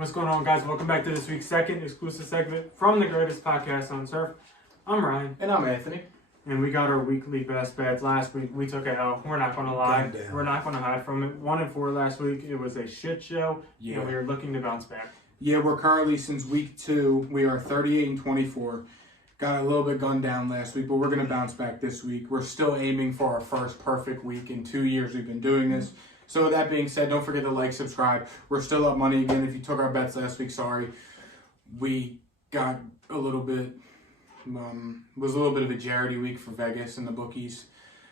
What's going on, guys? Welcome back to this week's second exclusive segment from the greatest podcast on turf. I'm Ryan. And I'm Anthony. And we got our weekly best bets. Last week, we took a L. We're not going to lie. We're not going to hide from it. 1-4 last week. It was a shit show. Yeah. And we are looking to bounce back. Yeah, we're currently, since week 2, we are 38-24. Got a little bit gunned down last week, but we're going to bounce back this week. We're still aiming for our first perfect week in 2 years we've been doing this. So with that being said, don't forget to like, subscribe. We're still up money again. If you took our bets last week, sorry. We got a little bit, was a little bit of a charity week for Vegas and the bookies.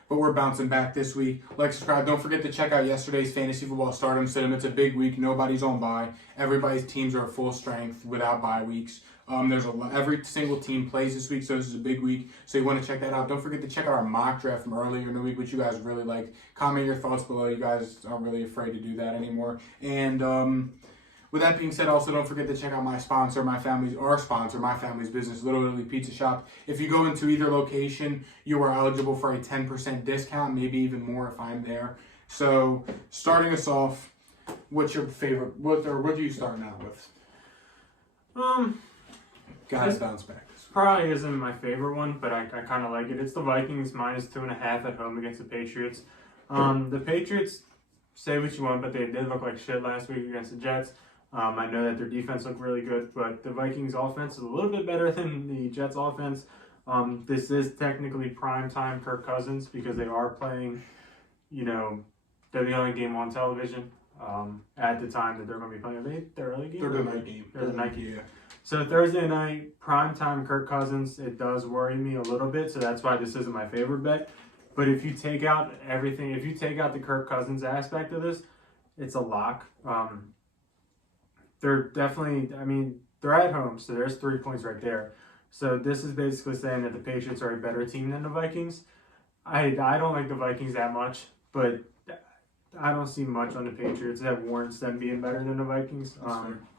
But we're bouncing back this week. Like, subscribe. Don't forget to check out yesterday's Fantasy Football Stardom Sit-em. It's a big week. Nobody's on bye. Everybody's teams are at full strength without bye weeks. Every single team plays this week, so this is a big week. So you want to check that out. Don't forget to check out our mock draft from earlier in the week, which you guys really liked. Comment your thoughts below. You guys aren't really afraid to do that anymore. And with that being said, also don't forget to check out our sponsor, My Family's Business, Little Italy Pizza Shop. If you go into either location, you are eligible for a 10% discount, maybe even more if I'm there. So starting us off, what's your favorite? What do you start out with? Guys, bounce back. Probably isn't my favorite one, but I kind of like it. It's the Vikings -2.5 at home against the Patriots. The Patriots, say what you want, but they did look like shit last week against the Jets. I know that their defense looked really good, but the Vikings offense is a little bit better than the Jets offense. This is technically primetime Kirk Cousins because they are playing, they're the only game on television at the time that they're going to be playing. Are they the early game? They're the night game. They're the night game. Yeah. So Thursday night, primetime Kirk Cousins, it does worry me a little bit, so that's why this isn't my favorite bet. But if you take out everything, if you take out the Kirk Cousins aspect of this, it's a lock. They're definitely, they're at home, so there's 3 points right there. So this is basically saying that the Patriots are a better team than the Vikings. I don't like the Vikings that much, but I don't see much on the Patriots that warrants them being better than the Vikings.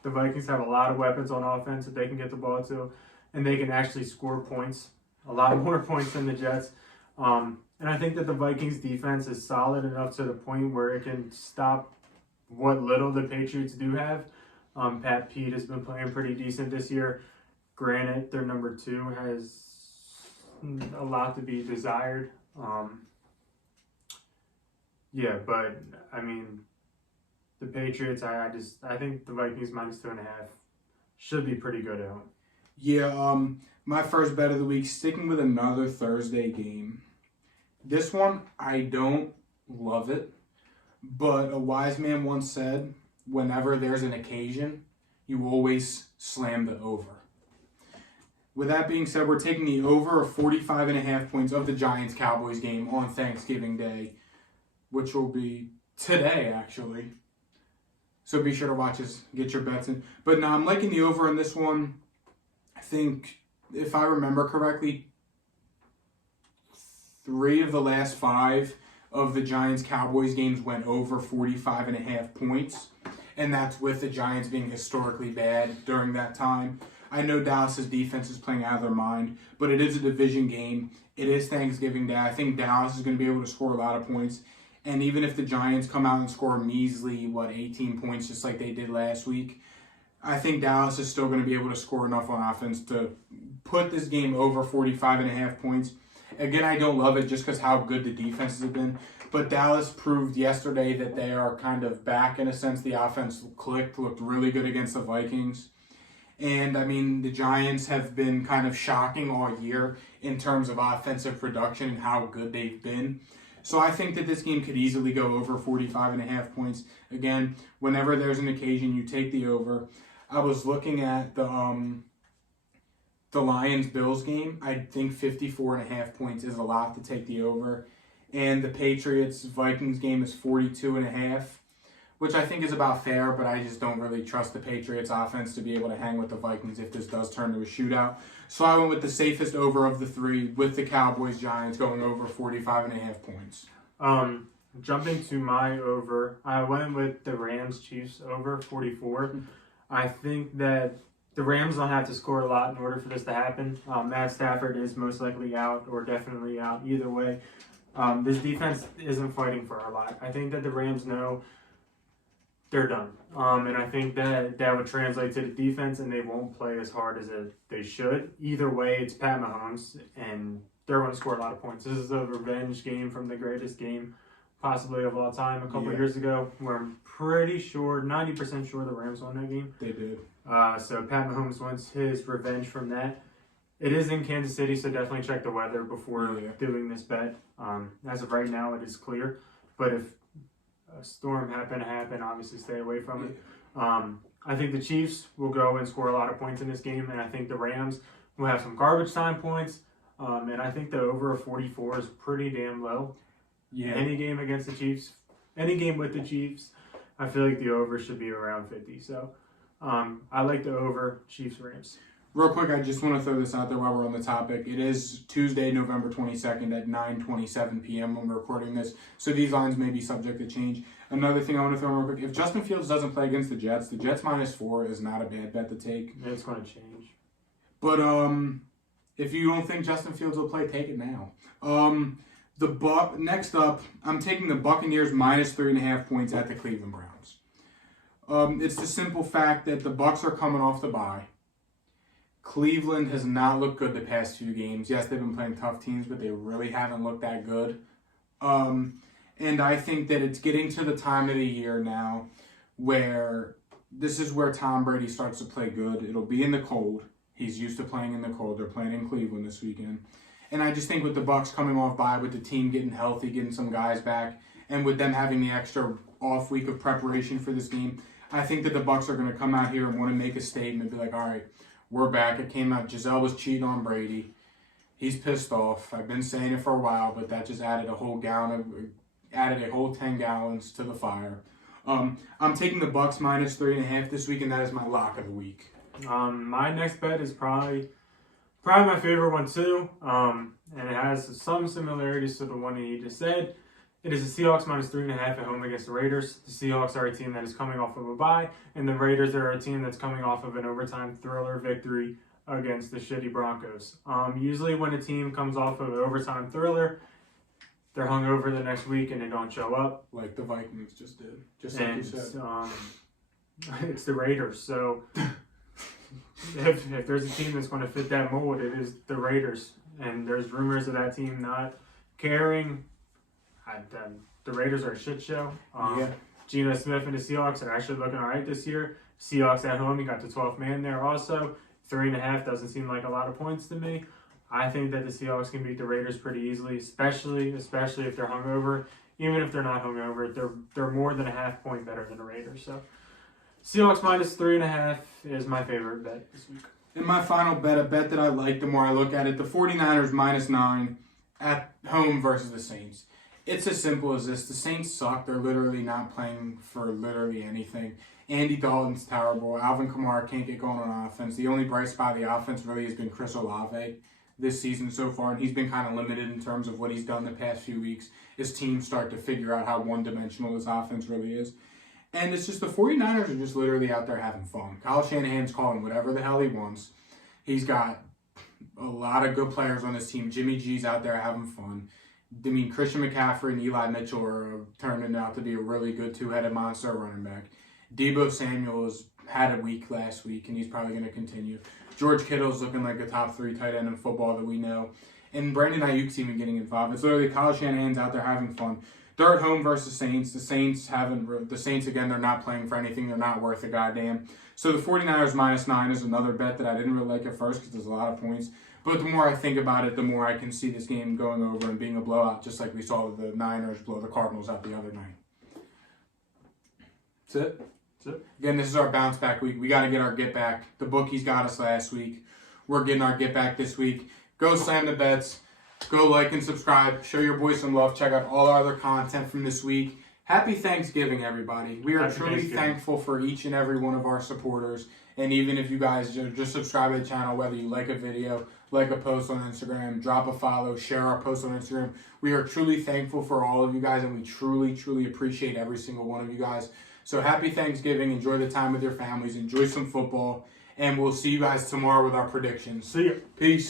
The Vikings have a lot of weapons on offense that they can get the ball to, and they can actually score points, a lot more points than the Jets. And I think that the Vikings defense is solid enough to the point where it can stop what little the Patriots do have. Pat Pete has been playing pretty decent this year. Granted, their number 2 has a lot to be desired. But the Patriots, I think the Vikings -2.5 should be pretty good at home. Yeah, my first bet of the week, sticking with another Thursday game. This one, I don't love it, but a wise man once said, whenever there's an occasion, you always slam the over. With that being said, we're taking the over of 45.5 points of the Giants-Cowboys game on Thanksgiving Day, which will be today, actually. So be sure to watch us, get your bets in. But now I'm liking the over in this one. I think, if I remember correctly, 3 of the last 5 of the Giants-Cowboys games went over 45.5 points. And that's with the Giants being historically bad during that time. I know Dallas's defense is playing out of their mind, but it is a division game. It is Thanksgiving Day. I think Dallas is going to be able to score a lot of points. And even if the Giants come out and score a measly, 18 points just like they did last week, I think Dallas is still going to be able to score enough on offense to put this game over 45.5 points. Again, I don't love it just because how good the defenses have been. But Dallas proved yesterday that they are kind of back in a sense. The offense clicked, looked really good against the Vikings. And, the Giants have been kind of shocking all year in terms of offensive production and how good they've been. So I think that this game could easily go over 45.5 points. Again, whenever there's an occasion, you take the over. I was looking at the Lions-Bills game. I think 54.5 points is a lot to take the over. And the Patriots-Vikings game is 42.5, which I think is about fair, but I just don't really trust the Patriots offense to be able to hang with the Vikings if this does turn to a shootout. So I went with the safest over of the 3 with the Cowboys-Giants going over 45.5 points. Jumping to my over, I went with the Rams-Chiefs over 44. I think that the Rams don't have to score a lot in order for this to happen. Matt Stafford is most likely out or definitely out either way. This defense isn't fighting for a lot. I think that the Rams know they're done. And I think that would translate to the defense, and they won't play as hard as they should. Either way, it's Pat Mahomes, and they're going to score a lot of points. This is a revenge game from the greatest game possibly of all time a couple years ago, where I'm pretty sure, 90% sure the Rams won that game. They did. So Pat Mahomes wants his revenge from that. It is in Kansas City, so definitely check the weather before doing this bet. As of right now, it is clear. But if a storm happen to happen, obviously stay away from it. I think the Chiefs will go and score a lot of points in this game, and I think the Rams will have some garbage time points. And I think the over of 44 is pretty damn low. Yeah. Any game against the Chiefs, any game with the Chiefs, I feel like the over should be around 50. So I like the over Chiefs-Rams. Real quick, I just want to throw this out there while we're on the topic. It is Tuesday, November 22nd at 9:27 p.m. when we're recording this, so these lines may be subject to change. Another thing I want to throw in real quick, if Justin Fields doesn't play against the Jets -4 is not a bad bet to take. It's going to change. But if you don't think Justin Fields will play, take it now. Next up, I'm taking the Buccaneers -3.5 points at the Cleveland Browns. It's the simple fact that the Bucs are coming off the bye. Cleveland has not looked good the past few games. Yes, they've been playing tough teams, but they really haven't looked that good. And I think that it's getting to the time of the year now where this is where Tom Brady starts to play good. It'll be in the cold. He's used to playing in the cold. They're playing in Cleveland this weekend. And I just think with the Bucs coming off bye, with the team getting healthy, getting some guys back, and with them having the extra off week of preparation for this game, I think that the Bucs are going to come out here and want to make a statement, be like, all right, we're back. It came out. Giselle was cheating on Brady. He's pissed off. I've been saying it for a while, but that just added a whole 10 gallons to the fire. I'm taking the Bucs -3.5 this week, and that is my lock of the week. My next bet is probably my favorite one too, and it has some similarities to the one that you just said. It is the Seahawks -3.5 at home against the Raiders. The Seahawks are a team that is coming off of a bye, and the Raiders are a team that's coming off of an overtime thriller victory against the shitty Broncos. Usually when a team comes off of an overtime thriller, they're hungover the next week and they don't show up. Like the Vikings just did. Just like you said. It's the Raiders. So if there's a team that's going to fit that mold, it is the Raiders. And there's rumors of that team not caring. The Raiders are a shit show. Geno Smith and the Seahawks are actually looking all right this year. Seahawks at home, you got the 12th man there also. 3.5 doesn't seem like a lot of points to me. I think that the Seahawks can beat the Raiders pretty easily, especially if they're hungover. Even if they're not hungover, they're more than a half point better than the Raiders. So Seahawks -3.5 is my favorite bet this week. And my final bet, a bet that I like the more I look at it, the 49ers -9 at home versus the Saints. It's as simple as this. The Saints suck. They're literally not playing for literally anything. Andy Dalton's terrible. Alvin Kamara can't get going on offense. The only bright spot of the offense really has been Chris Olave this season so far, and he's been kind of limited in terms of what he's done the past few weeks as teams start to figure out how one-dimensional his offense really is. And it's just the 49ers are just literally out there having fun. Kyle Shanahan's calling whatever the hell he wants. He's got a lot of good players on his team. Jimmy G's out there having fun. I mean, Christian McCaffrey and Eli Mitchell are turning out to be a really good two-headed monster running back. Deebo Samuel's had a week last week, and he's probably going to continue. George Kittle's looking like a top 3 tight end in football that we know. And Brandon Ayuk's even getting involved. It's literally Kyle Shanahan's out there having fun. They're at home versus Saints. The Saints, again, they're not playing for anything. They're not worth a goddamn. So the 49ers -9 is another bet that I didn't really like at first because there's a lot of points. But the more I think about it, the more I can see this game going over and being a blowout, just like we saw the Niners blow the Cardinals out the other night. That's it. Again, this is our bounce back week. We got to get our get back. The bookies got us last week. We're getting our get back this week. Go slam the bets. Go like and subscribe. Show your boys some love. Check out all our other content from this week. Happy Thanksgiving, everybody. We are truly thankful for each and every one of our supporters. And even if you guys just subscribe to the channel, whether you like a video, like a post on Instagram, drop a follow, share our post on Instagram. We are truly thankful for all of you guys, and we truly, truly appreciate every single one of you guys. So happy Thanksgiving. Enjoy the time with your families. Enjoy some football. And we'll see you guys tomorrow with our predictions. See ya. Peace.